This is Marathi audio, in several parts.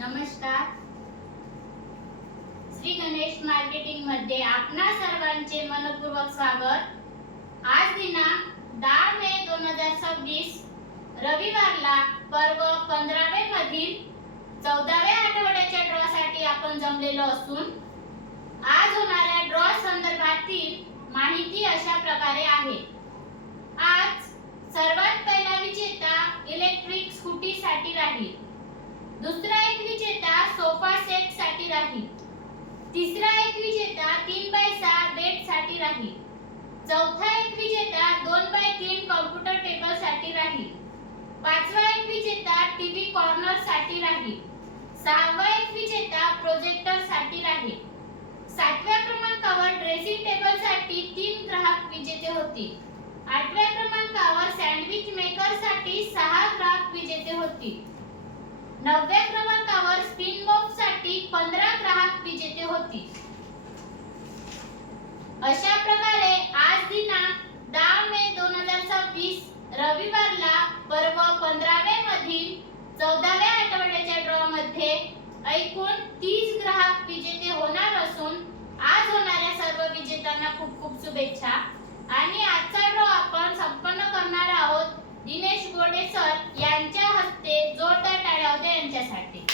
नमस्कार. श्री गणेश मार्केटिंग मध्ये आपणा सर्वांचे मनपूर्वक स्वागत. आज दिनांक 10 मे 2026 रविवारला पर्व 15वे मधील 14व्या आठवड्याच्या ड्रॉ साठी आपण जमलेलो असून आज होणाऱ्या ड्रॉ संदर्भातील माहिती अशा प्रकारे आहे. आज सर्वात पहिला विजेता इलेक्ट्रिक स्कूटी साठी राहील. दुसरा एक विजेता सोफा सेट साठी राहील. तिसरा एक विजेता 3x6 बेड साठी राहील. चौथा एक विजेता 2x3 कॉम्प्युटर टेबल साठी राहील. पाचवा एक विजेता टीव्ही कॉर्नर साठी राहील. सहावा एक विजेता प्रोजेक्टर साठी राहील. 7व्या क्रमांकावर ड्रेसिंग टेबल साठी 3 ग्राहक विजेते होतील. 8व्या क्रमांकावर सँडविच मेकर साठी 6 ग्राहक विजेते होतील. 9व्या क्रमांकावर स्पिन बॉक्स साठी 15 ग्राहक विजेते होतील. अशा प्रकारे आज दिनांक 10 मे 2026 रविवारला पर्व 15वे मधील 14व्या आठवड्याच्या ड्रॉ मध्ये एकूण 30 ग्राहक विजेते होणार असून आज होणाऱ्या सर्व विजेत्यांना खूप खूप शुभेच्छा. आणि आजचा ड्रॉ आपण संपन्न करणार आहोत दिनेश गोडे सर यांच्या हस्ते. जोरदार टाळ्या होत्या यांच्यासाठी.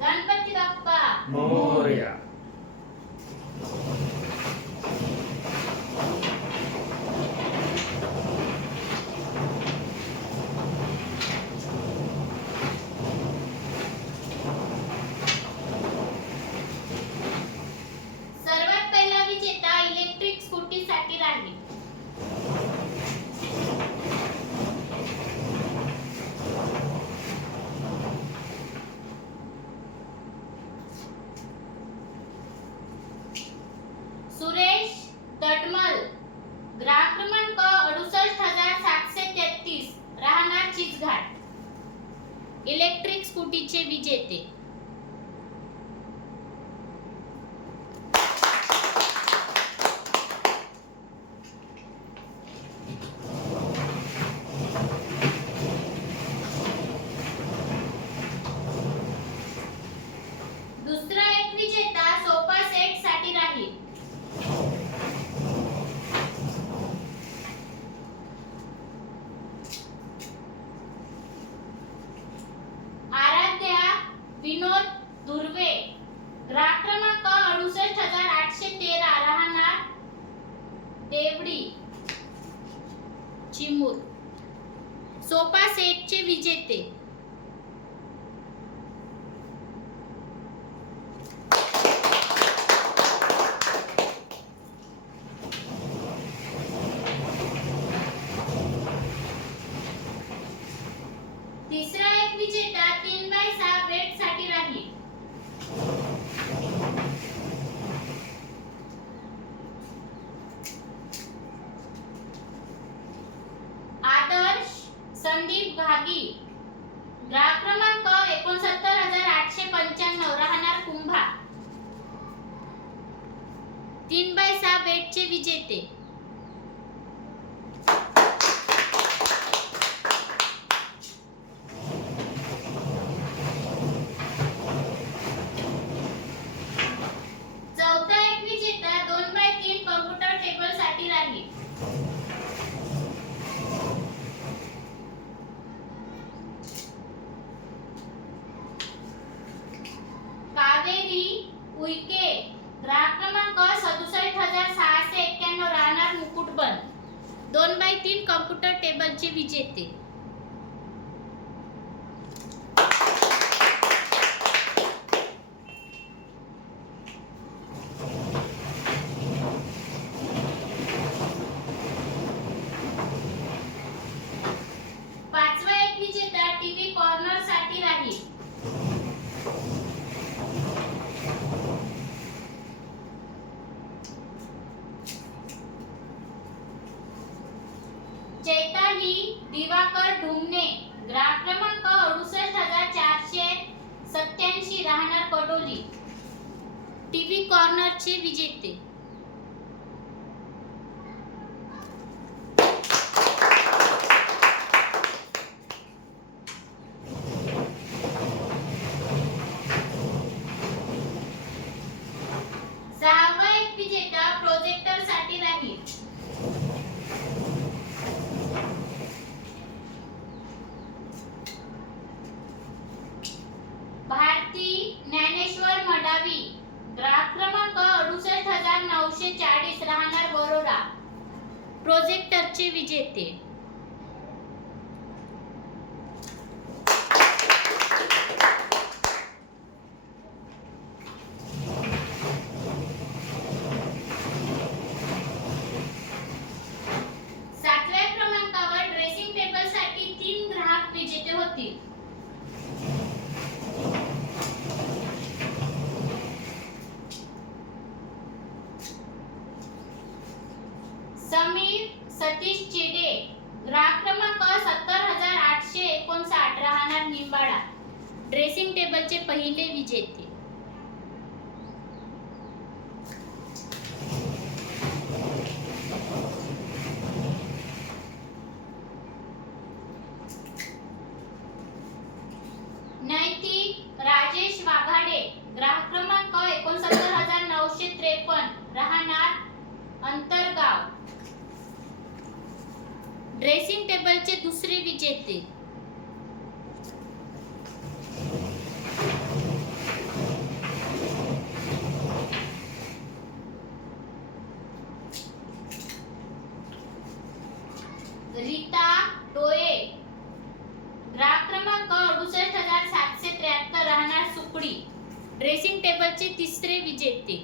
गणपती बाप्पा मोरया. सर्वात पहिला विजेता इलेक्ट्रिक स्कूटी साठी राहील. सुरेश तटमल, ग्राहक क्रमांक 68733, राहणार चिचघाट, इलेक्ट्रिक स्कूटीचे विजेते. दुसरा एक विजेता सोफा सेट साठी राहील. आराध्या विनोद दुर्वे, ग्राहक क्रमांक 68813, राहणार देवडी चिमूर, सोफा सेटचे विजेते. तिसरा एक विजेता 3x6 बेड साठी राहील. आदर्श संदीप भागी, ग्राहक क्रमांक 69895, राहणार कुंभा, 3x6 बेडचे विजेते. चौथा एक विजेता 2x3 कॉम्प्युटर टेबल साठी राहील. कावेरी उईके, ग्राहक क्रमांक 67,691 राहणार मुकुटबन 2x3 कॉम्प्युटर टेबलचे विजेते. पाचवा एक विजेता टीव्ही कॉर्नर साठी राहील. चैताली दिवाकर ढुमणे ग्राहक क्रमांक 68,487 राहणार कडोली टीव्ही कॉर्नरचे विजेते. सहावा एक विजेता प्रोजेक्टर साठी राहील. भारती ज्ञानेश्वर मडावी ग्राहक क्रमांक 68,940 राहणार बरोडा प्रोजेक्टरचे विजेते. सातव्या क्रमांकावर ड्रेसिंग टेबल साठी 3 ग्राहक विजेते होतील. समीर सतीश चिडे ग्राहक क्रमांक 70,859 राहणार निंबाळा ड्रेसिंग टेबलचे पहिले विजेते. नैतिक राजेश वाघाडे ग्राहक क्रमांक 69,953 राहणार अंतरगाव ड्रेसिंग टेबलचे दुसरे विजेते. रीता डोये ग्राहक क्रमांक 68,773 राहणार सुकडी ड्रेसिंग टेबलचे तिसरे विजेते.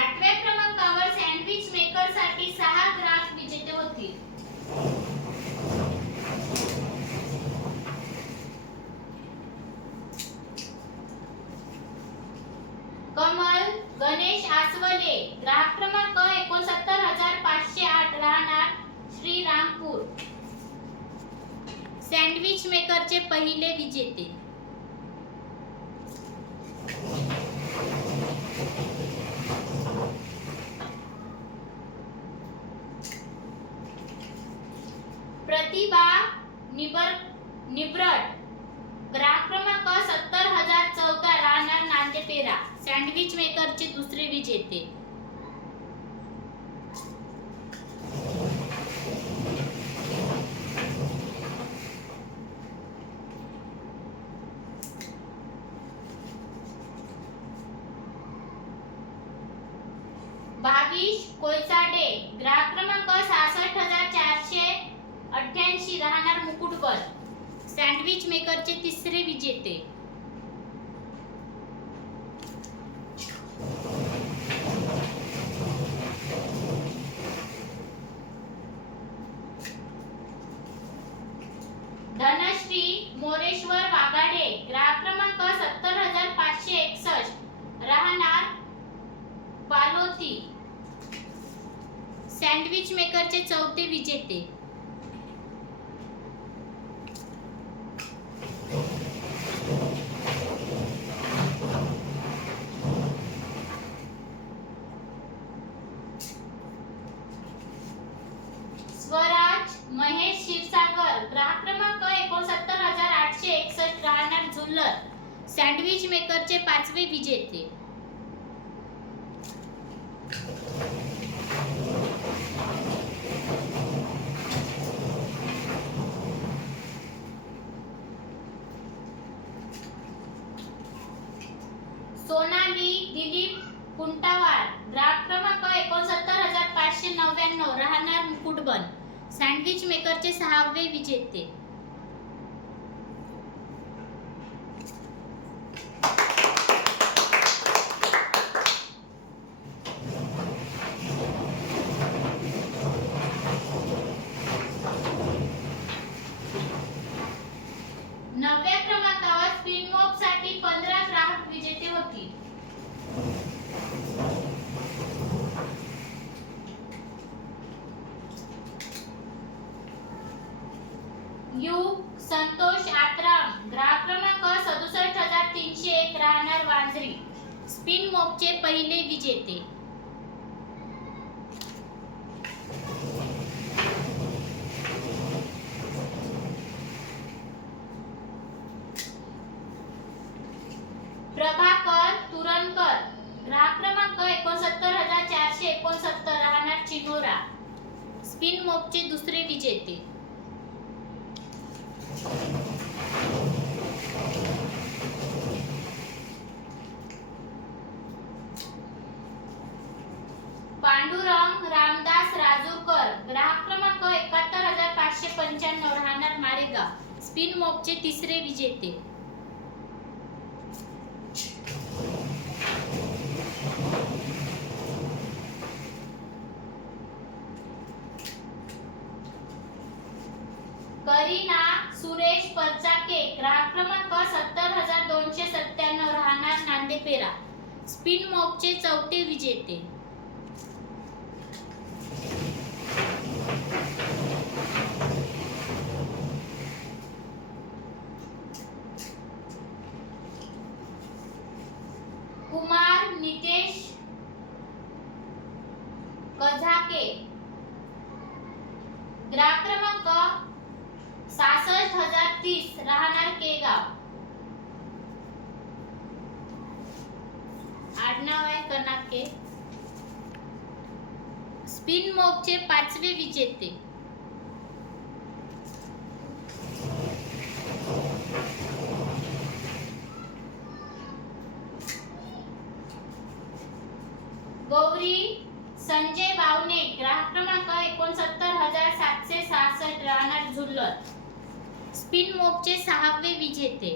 आठव्या क्रमांकावर सँडविच मेकर साठी 6 ग्राहक विजेते होतील. कमल गणेश आसवले ग्राहक क्रमांक 69,508 राहणार श्रीरामपूर सँडविच मेकरचे पहिले विजेते. प्रतिभा निब्रट ग्राहक क्रमांक 70,014 राहणार नांदेपेरा सँडविच मेकरचे दुसरे विजेते. भाविश कोयसाडे ग्राहक क्रमांक 66,488 राहणार मुकुटबन सँडविच मेकरचे तिसरे विजेते. धनश्री मोरेश्वर वाघाडे ग्राहक क्रमांक 70,561 राहणार बालोती सँडविच मेकरचे चौथे विजेते. स्वराज महेश क्षीरसागर ग्राहक क्रमांक 69,861 राहणार जुल्लर सँडविच मेकरचे पाचवे विजेते. रुपाली दिलीप कुंटावार, ग्राहक क्रमांक 69599, राहणार मुकुटबन, सँडविच मेकरचे 6वे विजेते. नवव्या क्रमांकावर स्पिन मॉप साठी 15 ग्राहक विजेते होती. यू संतोष आत्राम, ग्राहक क्रमांक 67301, राहणार वांजरी, स्पिन मॉपचे पहिले विजेते. प्रभाकर तुरंकर, ग्राहक क्रमांक 69469, राहणार चिनोरा, स्पिन मॉपचे दुसरे विजेते. पांडुरंग रामदास राजूरकर, ग्राहक क्रमांक 71595, राहणार मारेगाव, स्पिन मॉपचे तिसरे विजेते. करीना सुरेश परचाके, ग्राहक क्रमांक 70297, राहणार नांदेपेरा, स्पिन मॉपचे चौथे विजेते. कुमार नितेश कझाके, ग्राहक क्रमांक 66030, राहणार केगाव, आडनाव आहे कनाके, स्पिन मॉपचे 5वे विजेते. गौरी संजय बावणे, ग्राहक क्रमांक 69766, राहणार झुल्लर, स्पिन मॉपचे 6वे विजेते.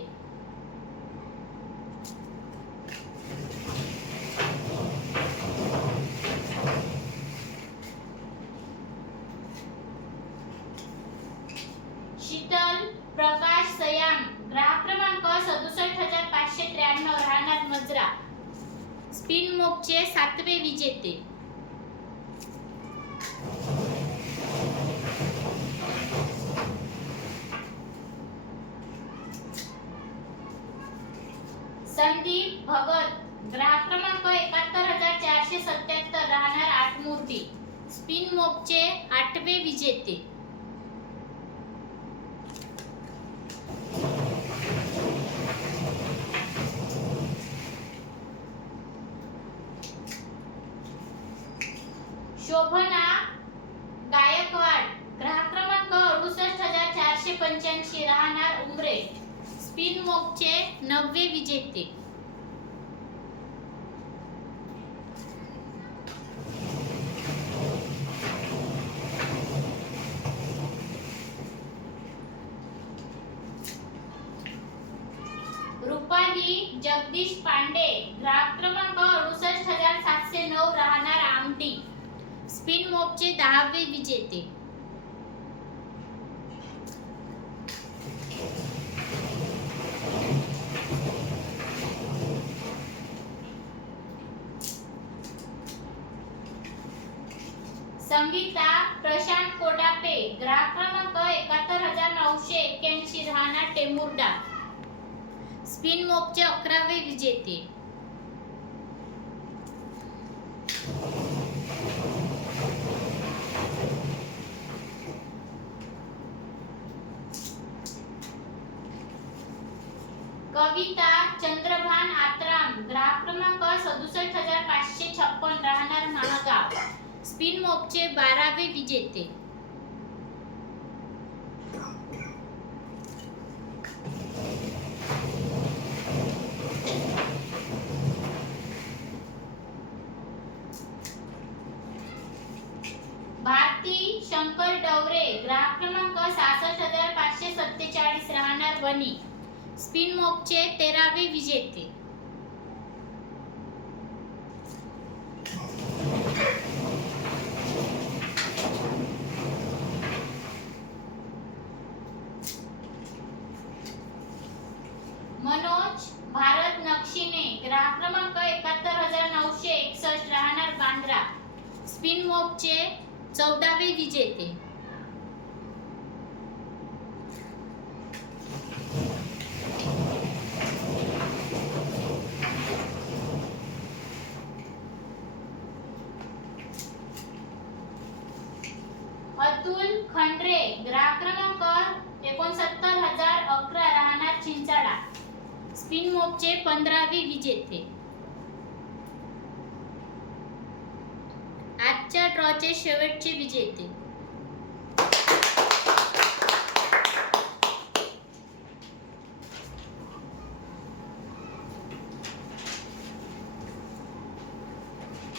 शीतल प्रकाश सयाम, ग्राहक क्रमांक 67593, राहणार मजरा, स्पिन मॉपचे 7वे विजेते. संदीप भगत, ग्राहक क्रमांक 71477, राहणार आठमूर्ती, स्पिन मॉपचे 8वे विजेते. शोभना गायकवाड, ग्राहक क्रमांक 68485, राहणार उमरे, स्पिन मॉपचे 9वे विजेते. रुपाली जगदीश पांडे, ग्राहक क्रमांक 68709, राहणार आमटी, स्पिन मॉपचे 10वे विजेते. संगीता प्रशांत कोडापे, ग्राहक क्रमांक 71981, राहणार टेमुर्डा, स्पिन मॉपचे 11वे विजेते. कविता चंद्रभान आत्राम, ग्राहक क्रमांक 67556, राहणार महागाव, स्पिन मॉपचे 12वे विजेते. डवरे ग्राहक क्रमांक 66547 राहणार वणी स्पिन मॉपचे 13वे विजेते. मनोज भारत नक्षीने ग्राहक क्रमांक 71961 राहणार बांद्रा स्पिन मॉपचे 14वे विजेते. अतुल खंड्रे ग्राहक क्रमांक 69011 राहणार चिंचाडा स्पिन मॉपचे 15वे विजेते. आजच्या ड्रॉचे शेवटचे विजेते.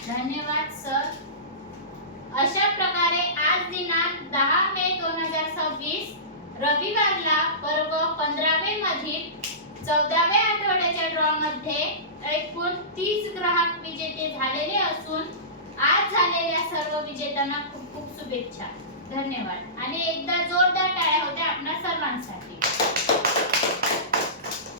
धन्यवाद सर. अशा प्रकारे आज दिनांक 10 मे 2026 रविवारला वर्ग 15वे मधील 14व्या आठवड्याच्या ड्रॉ मध्ये एकूण 30 ग्राहक विजेते झालेले असून आज झालेल्या सर्व विजेत्यांना खूप खूप शुभेच्छा. धन्यवाद आणि एकदा जोरदार टाळ्या होत्या आपणा सर्वांसाठी.